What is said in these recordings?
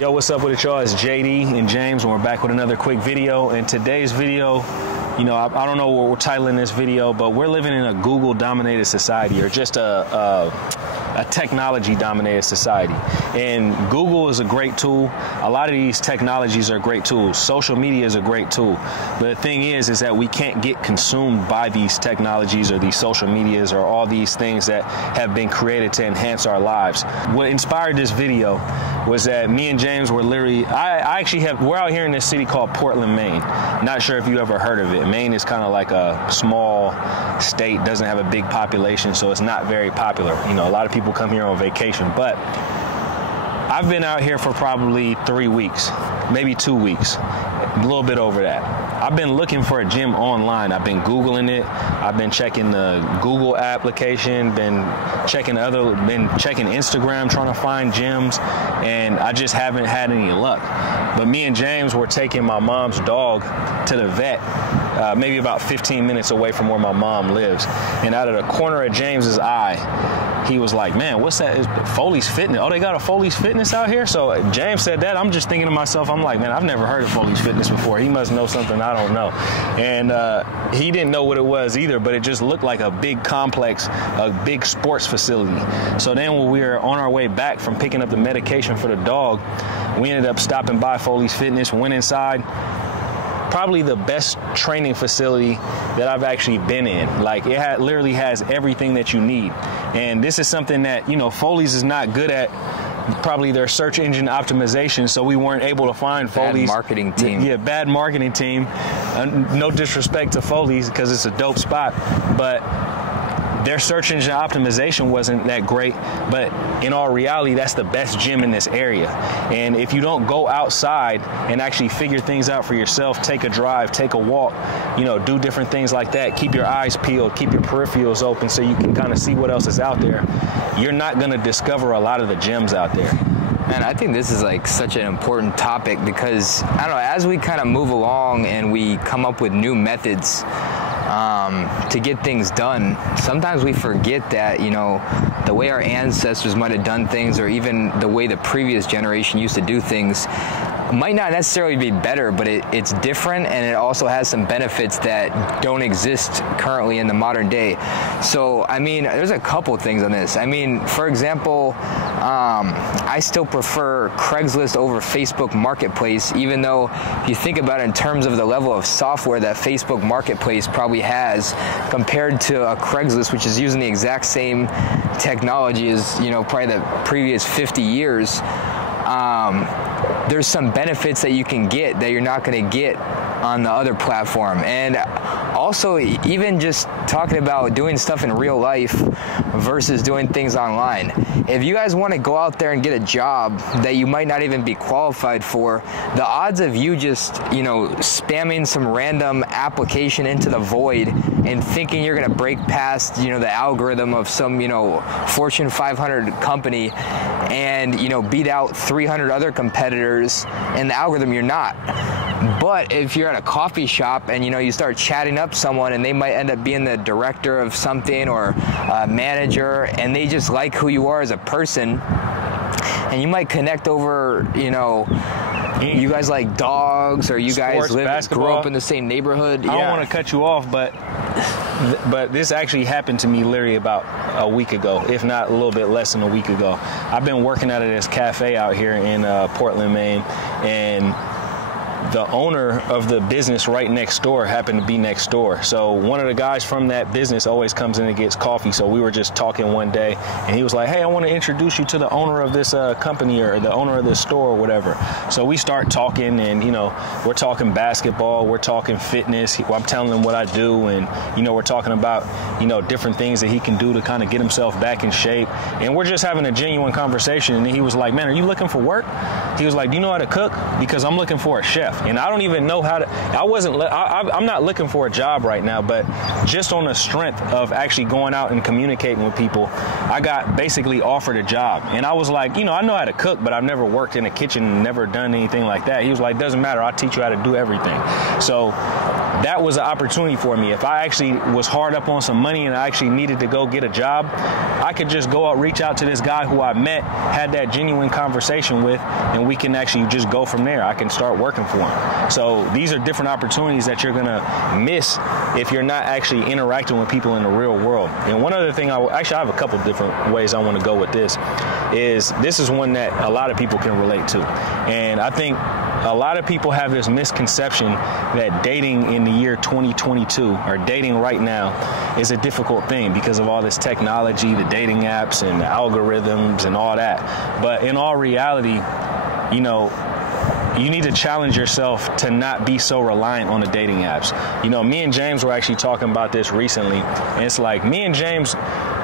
Yo, what's up with it, y'all? It's JD and James, and we're back with another quick video. And today's video, you know, I don't know what we're titling this video, but we're living in a Google-dominated society, or just a technology-dominated society. And Google is a great tool. A lot of these technologies are great tools. Social media is a great tool. But the thing is that we can't get consumed by these technologies or these social medias or all these things that have been created to enhance our lives. What inspired this video was that me and James were literally, we're out here in this city called Portland, Maine. Not sure if you ever heard of it. Maine is kind of like a small state, doesn't have a big population, so it's not very popular. You know, a lot of people come here on vacation, but I've been out here for probably 3 weeks, maybe 2 weeks, a little bit over that. I've been looking for a gym online. I've been Googling it. I've been checking the Google application, been checking Instagram, trying to find gyms, and I just haven't had any luck. But me and James were taking my mom's dog to the vet, maybe about 15 minutes away from where my mom lives. And out of the corner of James's eye, he was like, man, what's that? It's Foley's Fitness. Oh, they got a Foley's Fitness out here? So James said that. I'm just thinking to myself, I'm like, man, I've never heard of Foley's Fitness before. He must know something I don't know. And he didn't know what it was either, but it just looked like a big complex, a big sports facility. So then when we were on our way back from picking up the medication for the dog, we ended up stopping by Foley's Fitness, went inside. Probably the best training facility that I've actually been in. Like, it literally has everything that you need. And this is something that, you know, Foley's is not good at, probably their search engine optimization, so we weren't able to find Foley's. Bad marketing team. Yeah, bad marketing team. No disrespect to Foley's, because it's a dope spot, but their search engine optimization wasn't that great. But in all reality, that's the best gym in this area. And if you don't go outside and actually figure things out for yourself, take a drive, take a walk, you know, do different things like that, keep your eyes peeled, keep your peripherals open so you can kind of see what else is out there, you're not going to discover a lot of the gyms out there. Man, I think this is like such an important topic because, I don't know, as we kind of move along and we come up with new methods to get things done, sometimes we forget that, you know, the way our ancestors might have done things, or even the way the previous generation used to do things, might not necessarily be better, but it's different, and it also has some benefits that don't exist currently in the modern day. So, I mean, there's a couple things on this. I mean, for example, I still prefer Craigslist over Facebook Marketplace, even though if you think about it in terms of the level of software that Facebook Marketplace probably has compared to a Craigslist, which is using the exact same technology as, you know, probably the previous 50 years, there's some benefits that you can get that you're not going to get on the other platform. And also, even just talking about doing stuff in real life versus doing things online. If you guys want to go out there and get a job that you might not even be qualified for, the odds of you just, you know, spamming some random application into the void and thinking you're going to break past, you know, the algorithm of some, you know, Fortune 500 company and, you know, beat out 300 other competitors in the algorithm, you're not. But if you're at a coffee shop and, you know, you start chatting up someone and they might end up being the director of something or a manager, and they just like who you are as a person, and you might connect over, you know, you guys like dogs, or you Sports, guys grew up in the same neighborhood. I don't want to cut you off, but this actually happened to me literally about a week ago, if not a little bit less than a week ago. I've been working out of this cafe out here in Portland, Maine, and the owner of the business right next door happened to be next door. So one of the guys from that business always comes in and gets coffee. So we were just talking one day, and he was like, hey, I want to introduce you to the owner of this company, or the owner of this store, or whatever. So we start talking, and, you know, we're talking basketball, we're talking fitness. I'm telling him what I do, and, you know, we're talking about, you know, different things that he can do to kind of get himself back in shape. And we're just having a genuine conversation. And he was like, man, are you looking for work? He was like, do you know how to cook? Because I'm looking for a chef. left. And I don't even know how to, I'm not looking for a job right now, but just on the strength of actually going out and communicating with people, I got basically offered a job. And I was like, you know, I know how to cook, but I've never worked in a kitchen, never done anything like that. He was like, doesn't matter, I'll teach you how to do everything. So that was an opportunity for me. If I actually was hard up on some money and I actually needed to go get a job, I could just go out, reach out to this guy who I met, had that genuine conversation with, and we can actually just go from there. I can start working for him. So these are different opportunities that you're gonna miss if you're not actually interacting with people in the real world. And one other thing, I have a couple different ways I want to go with this is one that a lot of people can relate to. And I think a lot of people have this misconception that dating in the year 2022 or dating right now is a difficult thing because of all this technology, the dating apps and the algorithms and all that. But in all reality, you know, you need to challenge yourself to not be so reliant on the dating apps. You know, me and James were actually talking about this recently, and it's like, me and James,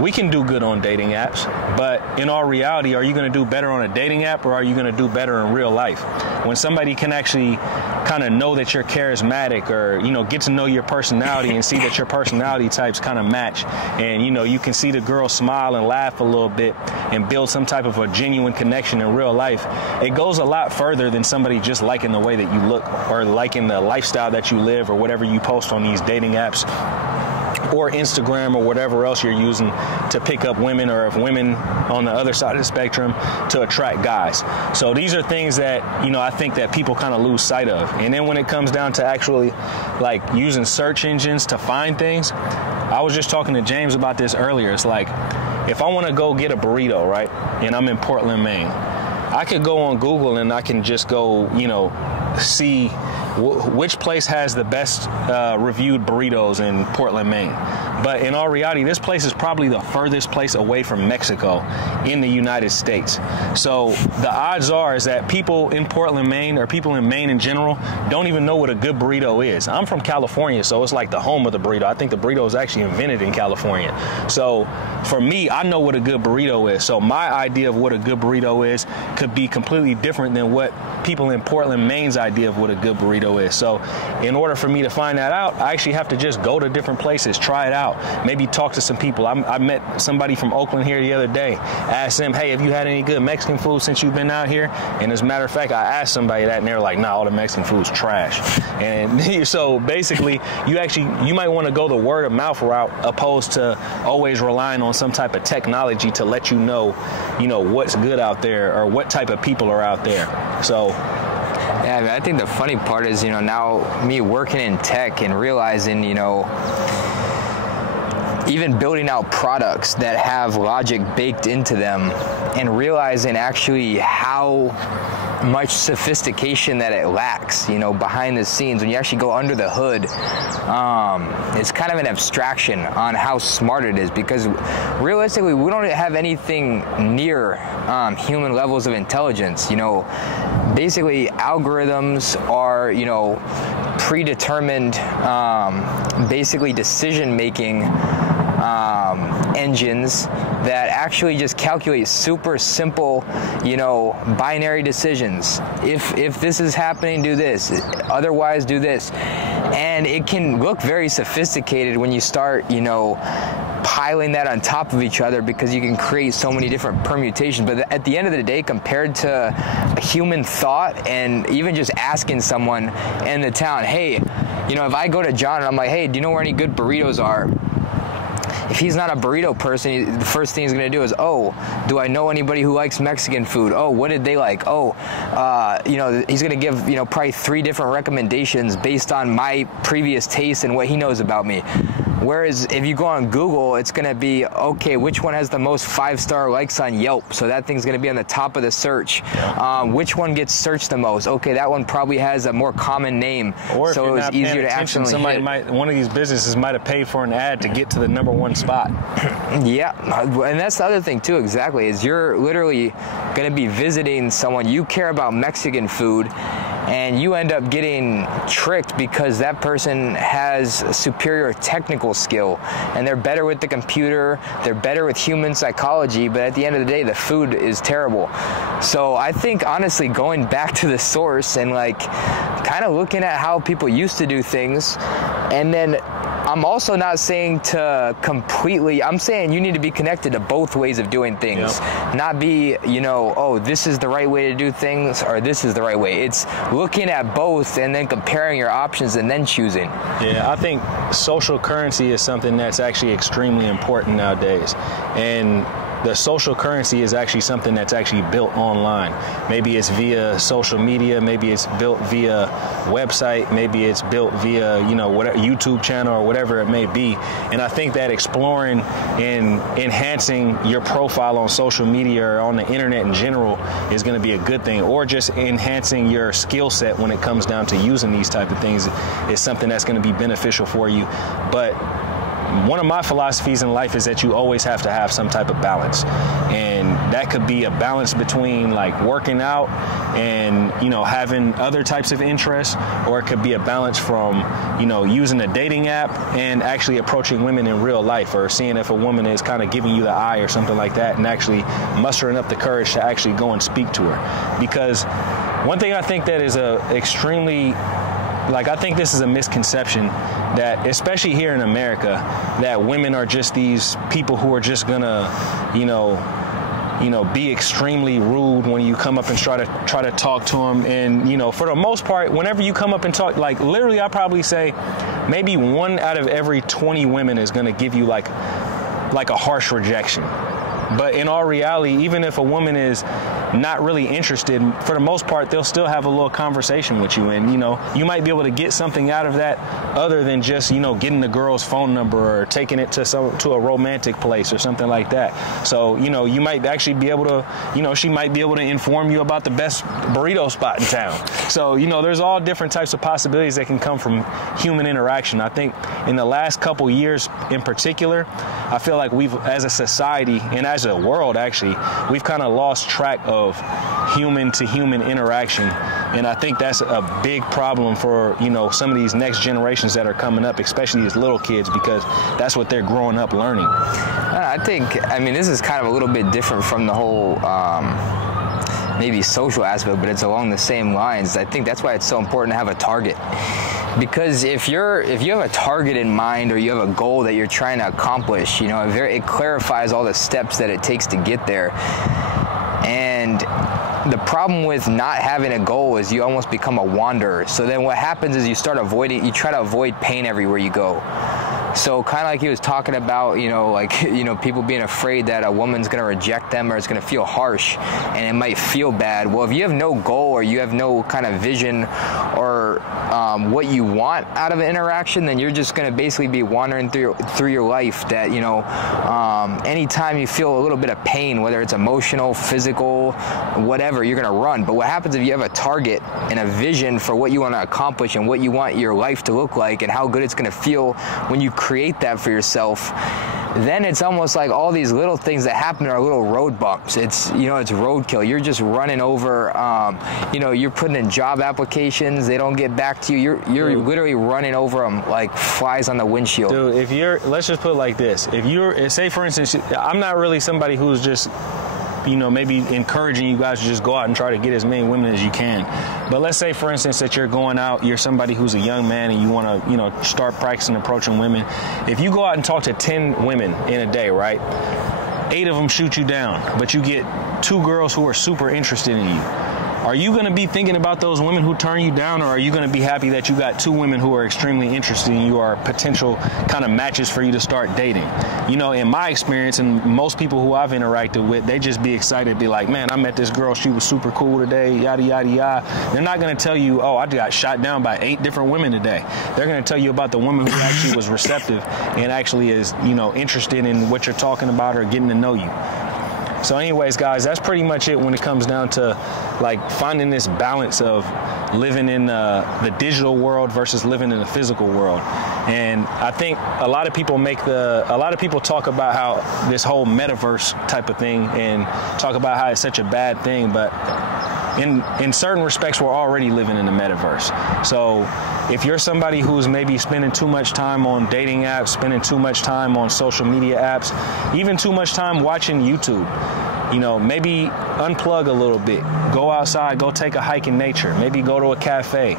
we can do good on dating apps, but in all reality, are you going to do better on a dating app or are you going to do better in real life? When somebody can actually kind of know that you're charismatic or, you know, get to know your personality and see that your personality types kind of match, and, you know, you can see the girl smile and laugh a little bit and build some type of a genuine connection in real life, it goes a lot further than somebody just liking the way that you look or liking the lifestyle that you live or whatever you post on these dating apps or Instagram or whatever else you're using to pick up women, or if women on the other side of the spectrum to attract guys. So these are things that, you know, I think that people kind of lose sight of. And then when it comes down to actually like using search engines to find things, I was just talking to James about this earlier. It's like, if I want to go get a burrito, right, and I'm in Portland, Maine, I could go on Google and I can just go, you know, see which place has the best reviewed burritos in Portland, Maine. But in all reality, this place is probably the furthest place away from Mexico in the United States. So the odds are is that people in Portland, Maine, or people in Maine in general, don't even know what a good burrito is. I'm from California, so it's like the home of the burrito. I think the burrito was actually invented in California. So for me, I know what a good burrito is. So my idea of what a good burrito is could be completely different than what people in Portland, Maine's idea of what a good burrito is. So in order for me to find that out, I actually have to just go to different places, try it out, maybe talk to some people. I met somebody from Oakland here the other day, asked them, hey, have you had any good Mexican food since you've been out here? And as a matter of fact, I asked somebody that and they were like, nah, all the Mexican food's trash. And so basically, you might want to go the word of mouth route opposed to always relying on some type of technology to let you know what's good out there or what type of people are out there. So yeah, I mean, I think the funny part is, now me working in tech and realizing, even building out products that have logic baked into them and realizing actually how much sophistication that it lacks, behind the scenes. When you actually go under the hood, it's kind of an abstraction on how smart it is, because realistically, we don't have anything near human levels of intelligence. Basically, algorithms are, predetermined, basically decision-making engines that actually just calculate super simple, binary decisions. If this is happening, do this. Otherwise, do this. And it can look very sophisticated when you start, piling that on top of each other, because you can create so many different permutations. But at the end of the day, compared to a human thought and even just asking someone in the town, hey, if I go to John and I'm like, hey, do you know where any good burritos are? If he's not a burrito person, the first thing he's going to do is, oh, do I know anybody who likes Mexican food? Oh, what did they like? Oh, he's going to give, probably 3 different recommendations based on my previous taste and what he knows about me. Whereas if you go on Google, it's going to be, okay, which one has the most 5-star likes on Yelp? So that thing's going to be on the top of the search. Which one gets searched the most? Okay, that one probably has a more common name. Or so if you're it's not easier paying to attention, actually one of these businesses might have paid for an ad to get to the #1 spot. Yeah, and that's the other thing too, exactly, is you're literally going to be visiting someone, you care about Mexican food, and you end up getting tricked because that person has superior technical skill and they're better with the computer, they're better with human psychology, but at the end of the day, the food is terrible. So I think honestly going back to the source and like kind of looking at how people used to do things, and then I'm also not saying to completely, I'm saying you need to be connected to both ways of doing things. Yep. Not be, you know, oh, this is the right way to do things or this is the right way. It's looking at both and then comparing your options and then choosing. Yeah, I think social currency is something that's actually extremely important nowadays. And the social currency is actually something that's actually built online. Maybe it's via social media, maybe it's built via website, maybe it's built via, you know, whatever YouTube channel or whatever it may be. And I think that exploring and enhancing your profile on social media or on the internet in general is going to be a good thing, or just enhancing your skill set when it comes down to using these type of things is something that's going to be beneficial for you. But one of my philosophies in life is that you always have to have some type of balance. And that could be a balance between like working out and, you know, having other types of interests, or it could be a balance from, you know, using a dating app and actually approaching women in real life, or seeing if a woman is kind of giving you the eye or something like that, and actually mustering up the courage to actually go and speak to her. Because one thing I think that is I think this is a misconception that, especially here in America, that women are just these people who are just gonna, you know, be extremely rude when you come up and try to talk to them. And, you know, for the most part, whenever you come up and talk, like literally, I probably say maybe 1 out of every 20 women is gonna give you like a harsh rejection. But in all reality, even if a woman is not really interested, for the most part, they'll still have a little conversation with you. And, you know, you might be able to get something out of that other than just, you know, getting the girl's phone number or taking it to a romantic place or something like that. So, you know, you might actually be able to, you know, she might be able to inform you about the best burrito spot in town. So, you know, there's all different types of possibilities that can come from human interaction. I think in the last couple years in particular, I feel like we've, as a society and as a world, actually, we've kind of lost track of human to human interaction. And I think that's a big problem for, you know, some of these next generations that are coming up, especially these little kids, because that's what they're growing up learning. I mean, this is kind of a little bit different from the whole maybe social aspect, but it's along the same lines. I think that's why it's so important to have a target. Because if you have a target in mind, or you have a goal that you're trying to accomplish, you know, it clarifies all the steps that it takes to get there. And the problem with not having a goal is you almost become a wanderer. So then what happens is you try to avoid pain everywhere you go. So kind of like he was talking about, you know, like, you know, people being afraid that a woman's going to reject them, or it's going to feel harsh and it might feel bad. Well, if you have no goal, or you have no kind of vision or what you want out of an interaction, then you're just going to basically be wandering through your life that, you know, anytime you feel a little bit of pain, whether it's emotional, physical, whatever, you're going to run. But what happens if you have a target and a vision for what you want to accomplish and what you want your life to look like and how good it's going to feel when you create that for yourself, then it's almost like all these little things that happen are little road bumps. It's, you know, it's roadkill. You're just running over, you know, you're putting in job applications, they don't get back to you. You're literally running over them like flies on the windshield. Dude, let's just put it like this. If you're, say for instance, I'm not really somebody who's just, you know, maybe encouraging you guys to just go out and try to get as many women as you can. But let's say, for instance, that you're going out, you're somebody who's a young man and you want to, you know, start practicing approaching women. If you go out and talk to 10 women in a day, right, 8 of them shoot you down, but you get 2 girls who are super interested in you. Are you going to be thinking about those women who turn you down, or are you going to be happy that you got 2 women who are extremely interested in you, are potential kind of matches for you to start dating? You know, in my experience, and most people who I've interacted with, they just be excited, be like, man, I met this girl, she was super cool today, yada, yada, yada. They're not going to tell you, oh, I got shot down by 8 different women today. They're going to tell you about the woman who actually was receptive and actually is, you know, interested in what you're talking about or getting to know you. So anyways, guys, that's pretty much it when it comes down to like finding this balance of living in the digital world versus living in the physical world. And I think a lot of people talk about how this whole metaverse type of thing and talk about how it's such a bad thing, but in certain respects, we're already living in the metaverse. So if you're somebody who's maybe spending too much time on dating apps, spending too much time on social media apps, even too much time watching YouTube, you know, maybe unplug a little bit. Go outside, go take a hike in nature. Maybe go to a cafe,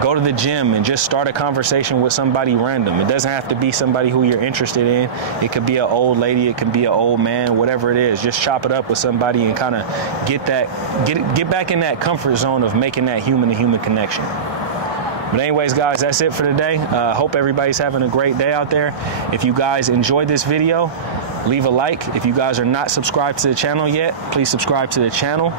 go to the gym and just start a conversation with somebody random. It doesn't have to be somebody who you're interested in. It could be an old lady, it could be an old man, whatever it is. Just chop it up with somebody and kind of get back in that comfort zone of making that human-to-human connection. But anyways, guys, that's it for today. Hope everybody's having a great day out there. If you guys enjoyed this video, leave a like. If you guys are not subscribed to the channel yet, please subscribe to the channel.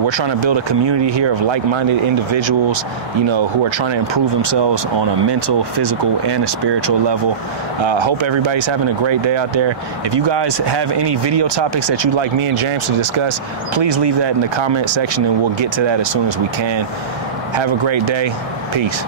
We're trying to build a community here of like-minded individuals, you know, who are trying to improve themselves on a mental, physical, and a spiritual level. Hope everybody's having a great day out there. If you guys have any video topics that you'd like me and James to discuss, please leave that in the comment section and we'll get to that as soon as we can. Have a great day. Peace.